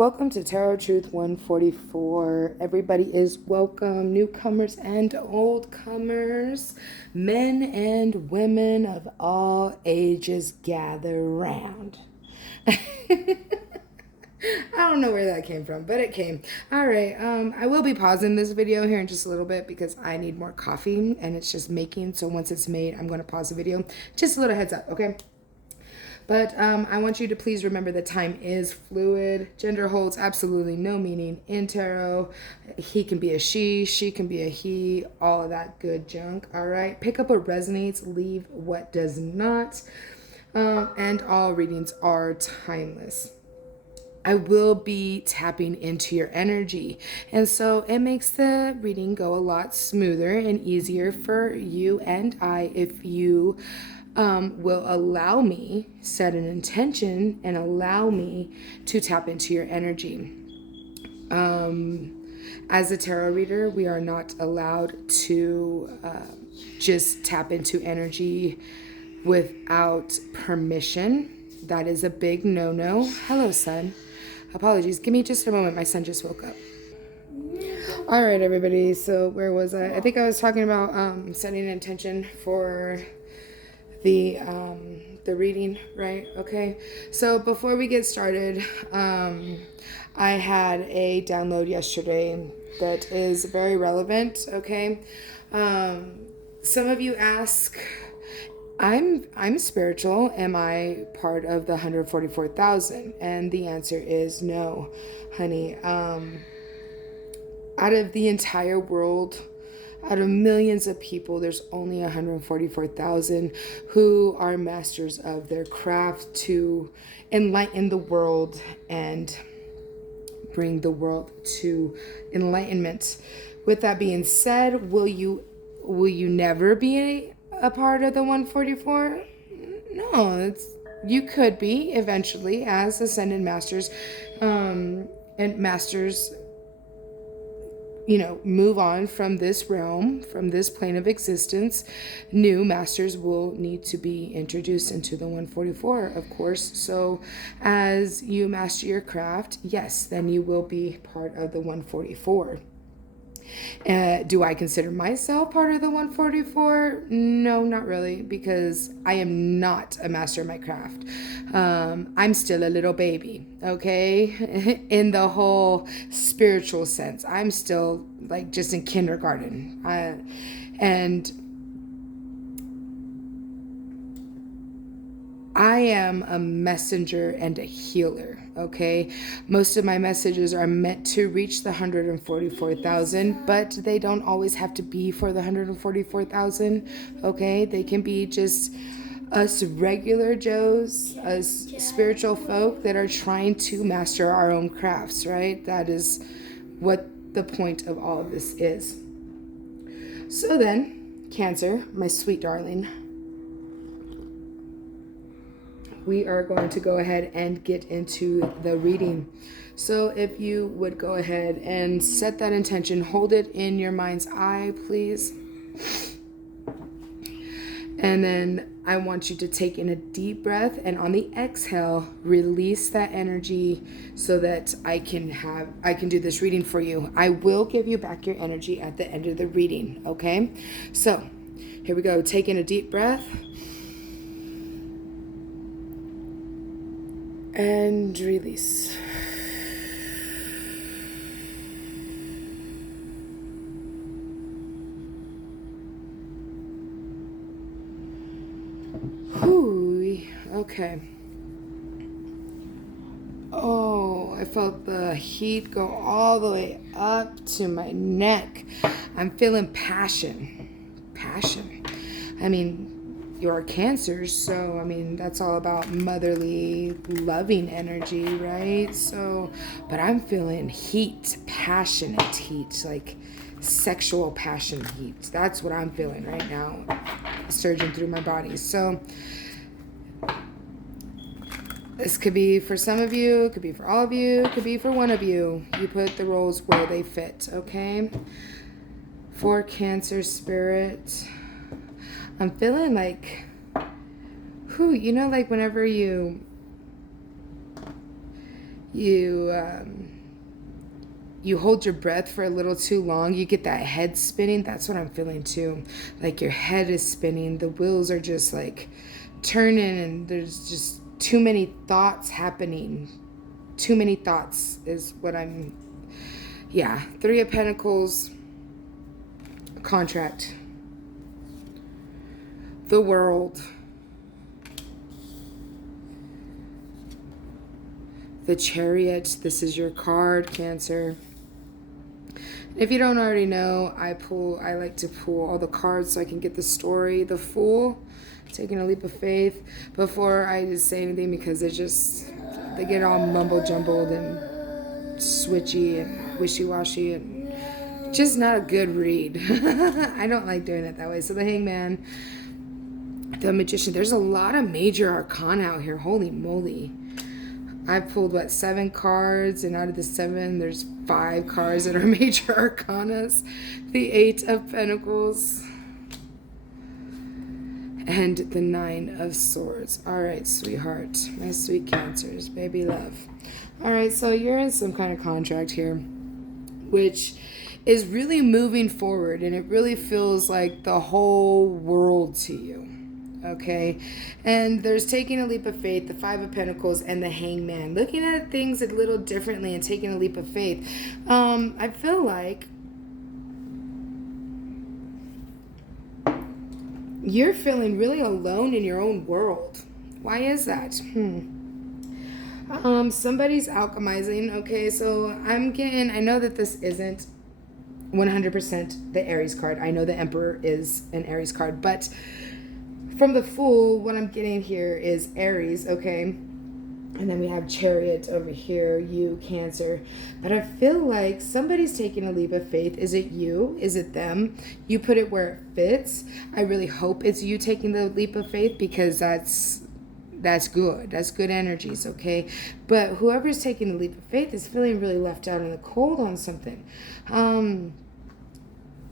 Welcome to Tarot Truth 144. Everybody is welcome, newcomers and old comers, men and women of all ages gather round. I don't know where that came from, but it came. All right, I will be pausing this video here in just a little bit because I need more coffee and it's just making. So once it's made, I'm going to pause the video. Just a little heads up, okay? But I want you to please remember that time is fluid. Gender holds absolutely no meaning in tarot. He can be a she can be a he, all of that good junk. All right. Pick up what resonates, leave what does not. And all readings are timeless. I will be tapping into your energy. And so it makes the reading go a lot smoother and easier for you and I if you will allow me, set an intention, and allow me to tap into your energy. As a tarot reader, we are not allowed to just tap into energy without permission. That is a big no-no. Hello, son. Apologies. Give me just a moment. My son just woke up. All right, everybody. So where was I? I think I was talking about setting an intention for the reading, right? Okay. So before we get started, I had a download yesterday that is very relevant. Okay. Some of you ask, I'm spiritual. Am I part of the 144,000? And the answer is no, honey. Out of the entire world, out of millions of people, there's only 144,000 who are masters of their craft to enlighten the world and bring the world to enlightenment. With that being said, will you never be a part of the 144? No, you could be eventually as ascended masters, and masters, move on from this realm, from this plane of existence. New masters will need to be introduced into the 144, of course. So as you master your craft, yes, then you will be part of the 144. Do I consider myself part of the 144? No, not really, because I am not a master of my craft. I'm still a little baby, okay? In the whole spiritual sense, I'm still like just in kindergarten. And I am a messenger and a healer, okay? Most of my messages are meant to reach the 144,000, but they don't always have to be for the 144,000, okay? They can be just us regular Joes, us spiritual folk that are trying to master our own crafts, right? That is what the point of all of this is. So then, Cancer, my sweet darling, we are going to go ahead and get into the reading. So if you would go ahead and set that intention, hold it in your mind's eye, please. And then I want you to take in a deep breath, and on the exhale, release that energy so that I can do this reading for you. I will give you back your energy at the end of the reading, okay? So here we go. Take in a deep breath. And release. Whew. Okay. Oh, I felt the heat go all the way up to my neck. I'm feeling passion. Passion. I mean, you're cancers, so I mean that's all about motherly loving energy, right? So but I'm feeling heat, passionate heat, like sexual passion heat. That's what I'm feeling right now, surging through my body. So this could be for some of you, it could be for all of you, it could be for one of you. You put the roles where they fit, okay? For Cancer spirit, I'm feeling like, like whenever you You you hold your breath for a little too long. You get that head spinning. That's what I'm feeling too. Like your head is spinning. The wheels are just like turning, and there's just too many thoughts happening. Too many thoughts is what I'm. Yeah, Three of Pentacles, contract, the World, the Chariot. This is your card, Cancer. If you don't already know, I like to pull all the cards so I can get the story. The Fool, taking a leap of faith before I just say anything, because they get all mumble jumbled and switchy and wishy-washy and just not a good read. I don't like doing it that way. So the Hangman, the Magician. There's a lot of major arcana out here. Holy moly. I've pulled, 7 cards, and out of the 7, there's 5 cards that are major arcanas. The 8 of Pentacles and the 9 of Swords. All right, sweetheart, my sweet Cancers, baby love. All right, so you're in some kind of contract here, which is really moving forward, and it really feels like the whole world to you. Okay, and there's taking a leap of faith, the 5 of Pentacles and the Hangman, looking at things a little differently and taking a leap of faith. I feel like you're feeling really alone in your own world. Why is that? Somebody's alchemizing. Okay, so I know that this isn't 100% the Aries card. I know the Emperor is an Aries card, but from the Fool, what I'm getting here is Aries, okay? And then we have Chariot over here, you, Cancer. But I feel like somebody's taking a leap of faith. Is it you? Is it them? You put it where it fits. I really hope it's you taking the leap of faith, because that's good. That's good energies, okay? But whoever's taking the leap of faith is feeling really left out in the cold on something.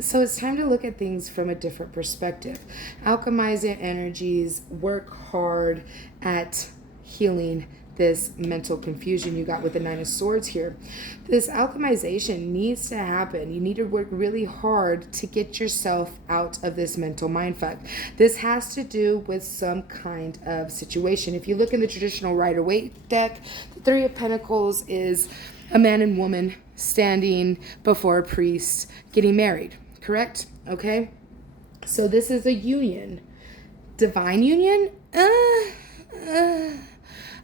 So it's time to look at things from a different perspective. Alchemizing energies, work hard at healing this mental confusion you got with the 9 of Swords here. This alchemization needs to happen. You need to work really hard to get yourself out of this mental mindfuck. This has to do with some kind of situation. If you look in the traditional Rider-Waite deck, the 3 of Pentacles is a man and woman standing before a priest getting married. Correct? Okay. So this is a union. Divine union?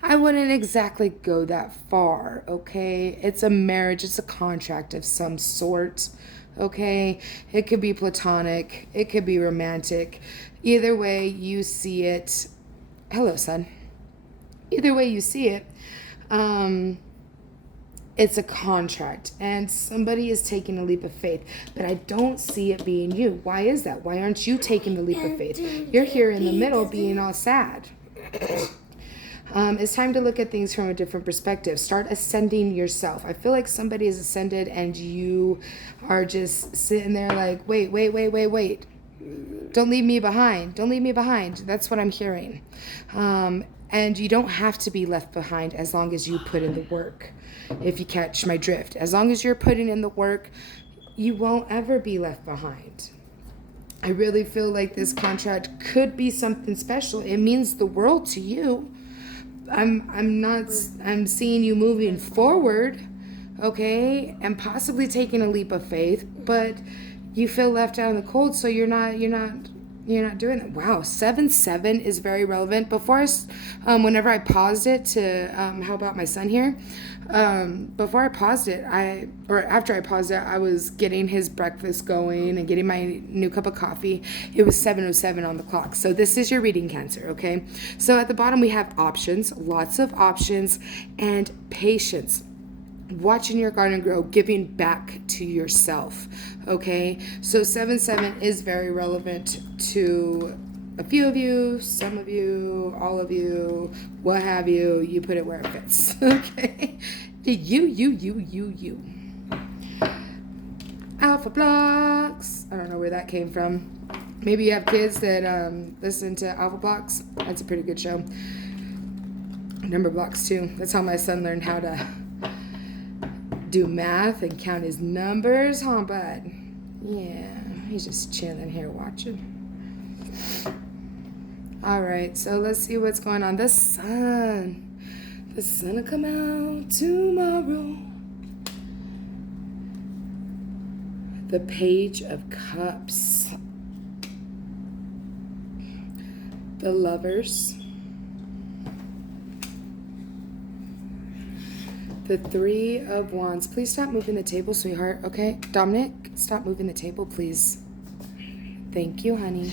I wouldn't exactly go that far. Okay. It's a marriage. It's a contract of some sort. Okay. It could be platonic. It could be romantic. Either way you see it. Hello, son. Either way you see it. It's a contract, and somebody is taking a leap of faith, but I don't see it being you. Why is that? Why aren't you taking the leap of faith? You're here in the middle being all sad. It's time to look at things from a different perspective. Start ascending yourself. I feel like somebody is ascended and you are just sitting there like, wait. Don't leave me behind. Don't leave me behind. That's what I'm hearing. And you don't have to be left behind as long as you put in the work. If you catch my drift, as long as you're putting in the work, you won't ever be left behind. I really feel like this contract could be something special. It means the world to you. I'm seeing you moving forward, okay, and possibly taking a leap of faith, but you feel left out in the cold, so you're not doing that. Wow, 7-7 is very relevant. Before whenever I paused it to help out my son here, before I paused it, after I paused it, I was getting his breakfast going and getting my new cup of coffee. It was 7:07 on the clock. So this is your reading, Cancer, okay? So at the bottom we have options, lots of options, and patience. Watching your garden grow, giving back to yourself, okay? So 7-7 is very relevant to a few of you, some of you, all of you, what have you. You put it where it fits, okay? You. Alpha Blocks. I don't know where that came from. Maybe you have kids that listen to Alpha Blocks. That's a pretty good show. Number Blocks too. That's how my son learned how to do math and count his numbers, huh, bud? Yeah, he's just chilling here watching. All right, so let's see what's going on. The sun will come out tomorrow. The Page of Cups. The Lovers. The Three of Wands. Please stop moving the table, sweetheart. Okay, Dominic, stop moving the table, please. Thank you, honey.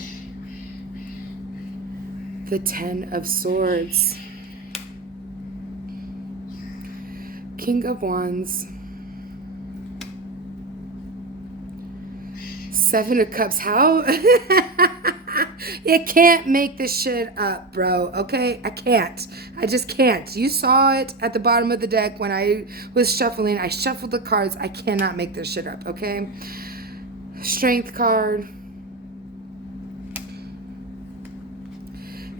The Ten of Swords. King of Wands. Seven of Cups. How? You can't make this shit up, bro. Okay? I can't. I just can't. You saw it at the bottom of the deck when I was shuffling. I shuffled the cards. I cannot make this shit up, okay? Strength card.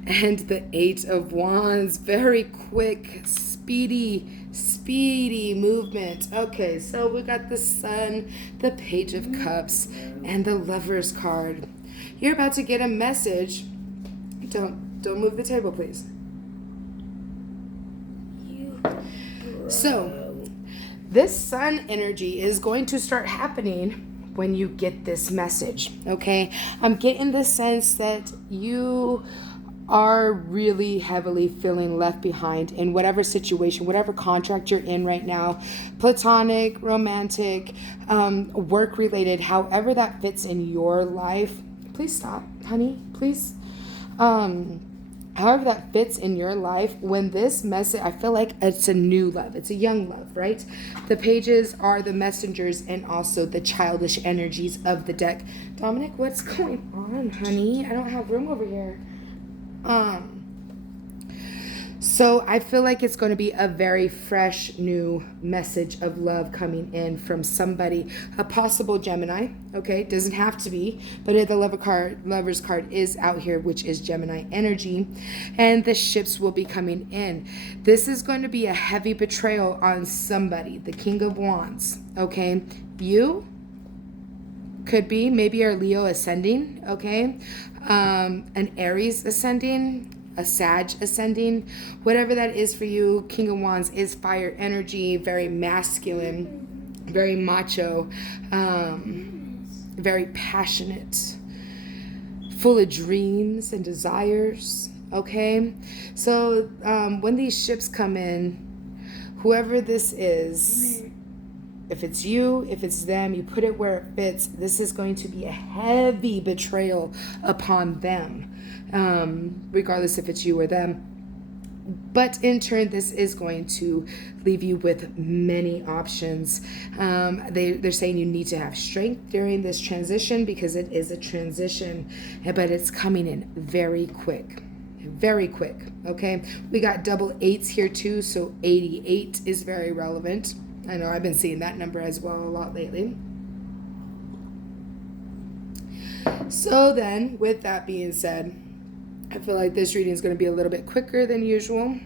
And the Eight of Wands. Very quick, speedy movement. Okay, so we got the Sun, the Page of Cups, and the Lovers card. You're about to get a message. Don't move the table, please. So, this Sun energy is going to start happening when you get this message, okay? I'm getting the sense that you are really heavily feeling left behind in whatever situation, whatever contract you're in right now, platonic, romantic, work-related, however that fits in your life. Please stop, honey, please. However that fits in your life, when this message, I feel like it's a new love. It's a young love, right? The pages are the messengers and also the childish energies of the deck. Dominic, what's going on, honey? I don't have room over here. So I feel like it's going to be a very fresh new message of love coming in from somebody, a possible Gemini, okay? Doesn't have to be, but the Lover's card is out here, which is Gemini energy, and the ships will be coming in. This is going to be a heavy betrayal on somebody, the King of Wands, okay? You could be, maybe a Leo ascending, okay? An Aries ascending, a Sag ascending, whatever that is for you. King of Wands is fire energy, very masculine, very macho, very passionate, full of dreams and desires, okay? So when these ships come in, whoever this is, if it's you, if it's them, you put it where it fits. This is going to be a heavy betrayal upon them, regardless if it's you or them. But in turn, this is going to leave you with many options. They're saying you need to have strength during this transition because it is a transition, but it's coming in very quick. Very quick, okay? We got double eights here too, so 88 is very relevant. I know I've been seeing that number as well a lot lately. So then, with that being said, I feel like this reading is going to be a little bit quicker than usual.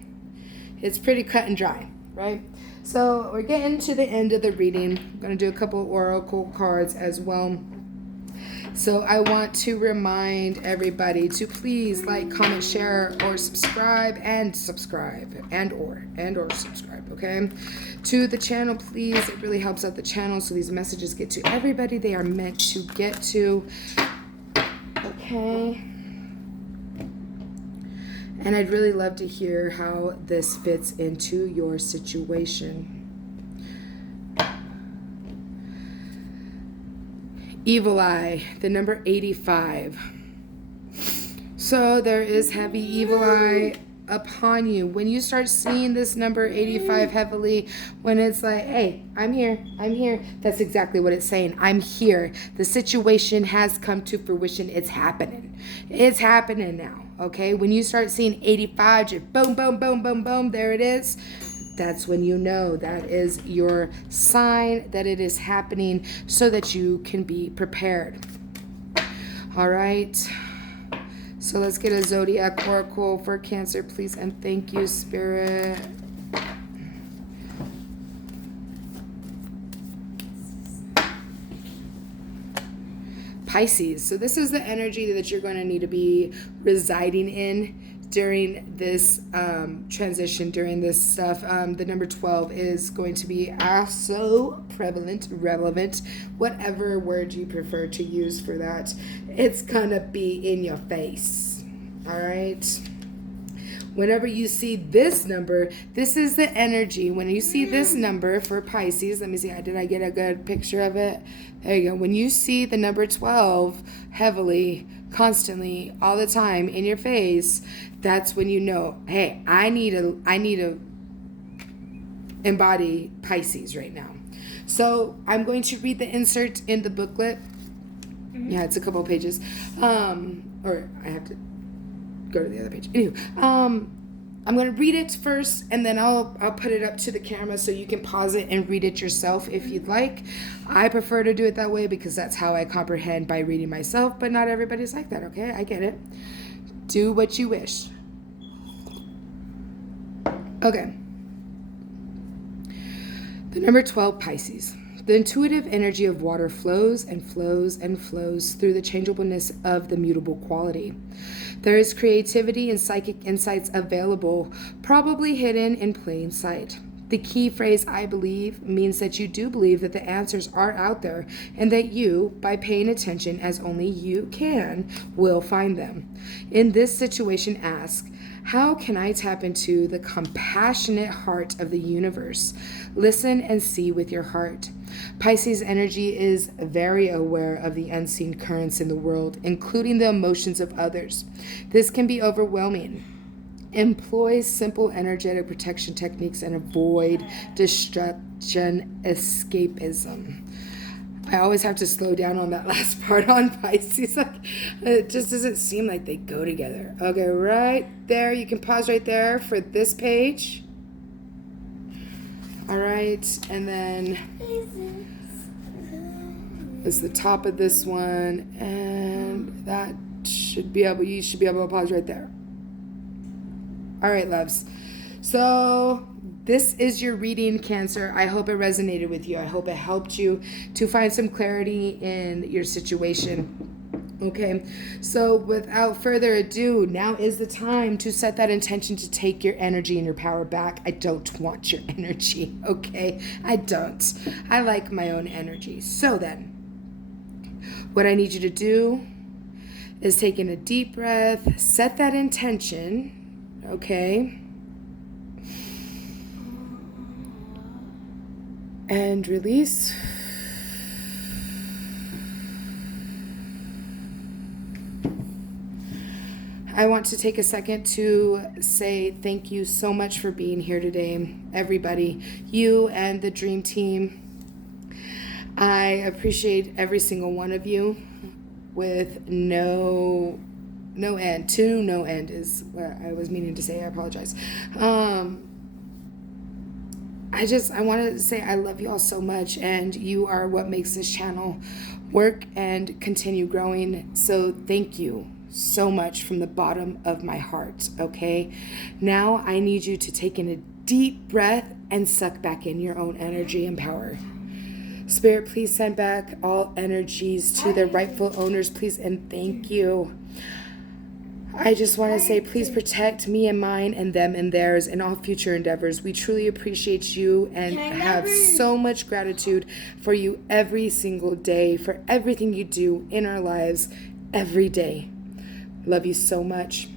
It's pretty cut and dry, right? So we're getting to the end of the reading. I'm going to do a couple of oracle cards as well. So I want to remind everybody to please like, comment, share, or subscribe and subscribe, okay? To the channel, please. It really helps out the channel so these messages get to everybody they are meant to get to, okay? And I'd really love to hear how this fits into your situation. Evil Eye, the number 85. So there is heavy evil eye upon you. When you start seeing this number 85 heavily, when it's like, hey, I'm here, that's exactly what it's saying. I'm here. The situation has come to fruition. It's happening. It's happening now, okay? When you start seeing 85, just boom, boom, boom, boom, boom, there it is. That's when you know that is your sign that it is happening so that you can be prepared. All right. So let's get a zodiac oracle for Cancer, please. And thank you, Spirit. Pisces. So this is the energy that you're going to need to be residing in during this transition, during this stuff. The number 12 is going to be also prevalent, relevant, whatever word you prefer to use for that. It's going to be in your face. All right. Whenever you see this number, this is the energy. When you see this number for Pisces, let me see, did I get a good picture of it? There you go. When you see the number 12 heavily, constantly, all the time in your face, that's when you know, hey, I need to embody Pisces right now. So I'm going to read the insert in the booklet. Yeah, it's a couple of pages. Or I have to go to the other page. Anyway, I'm going to read it first, and then I'll put it up to the camera so you can pause it and read it yourself if you'd like. I prefer to do it that way because that's how I comprehend by reading myself, but not everybody's like that, okay? I get it. Do what you wish. Okay. The number 12, Pisces. The intuitive energy of water flows and flows and flows through the changeableness of the mutable quality. There is creativity and psychic insights available, probably hidden in plain sight. The key phrase, I believe, means that you do believe that the answers are out there and that you, by paying attention as only you can, will find them. In this situation, ask, how can I tap into the compassionate heart of the universe? Listen and see with your heart. Pisces energy is very aware of the unseen currents in the world, including the emotions of others. This can be overwhelming. Employ simple energetic protection techniques and avoid distraction escapism. I always have to slow down on that last part on Pisces. Like, it just doesn't seem like they go together. Okay, right there. You can pause right there for this page. All right, and then is the top of this one, and that should be able. You should be able to pause right there. All right, loves. So this is your reading, Cancer. I hope it resonated with you. I hope it helped you to find some clarity in your situation. Okay, so without further ado, now is the time to set that intention to take your energy and your power back. I don't want your energy, okay? I don't. I like my own energy. So then, what I need you to do is take in a deep breath, set that intention, okay? And release. I want to take a second to say thank you so much for being here today, everybody, you and the Dream Team. I appreciate every single one of you with no end. To no end is what I was meaning to say. I apologize. I want to say I love you all so much, and you are what makes this channel work and continue growing. So thank you so much from the bottom of my heart, okay? Now I need you to take in a deep breath and suck back in your own energy and power. Spirit, please send back all energies to their rightful owners, please, and thank you. I just want to say, please protect me and mine and them and theirs in all future endeavors. We truly appreciate you and have so much gratitude for you every single day, for everything you do in our lives every day. Love you so much.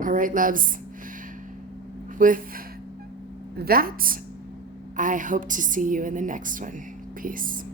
All right, loves. With that, I hope to see you in the next one. Peace.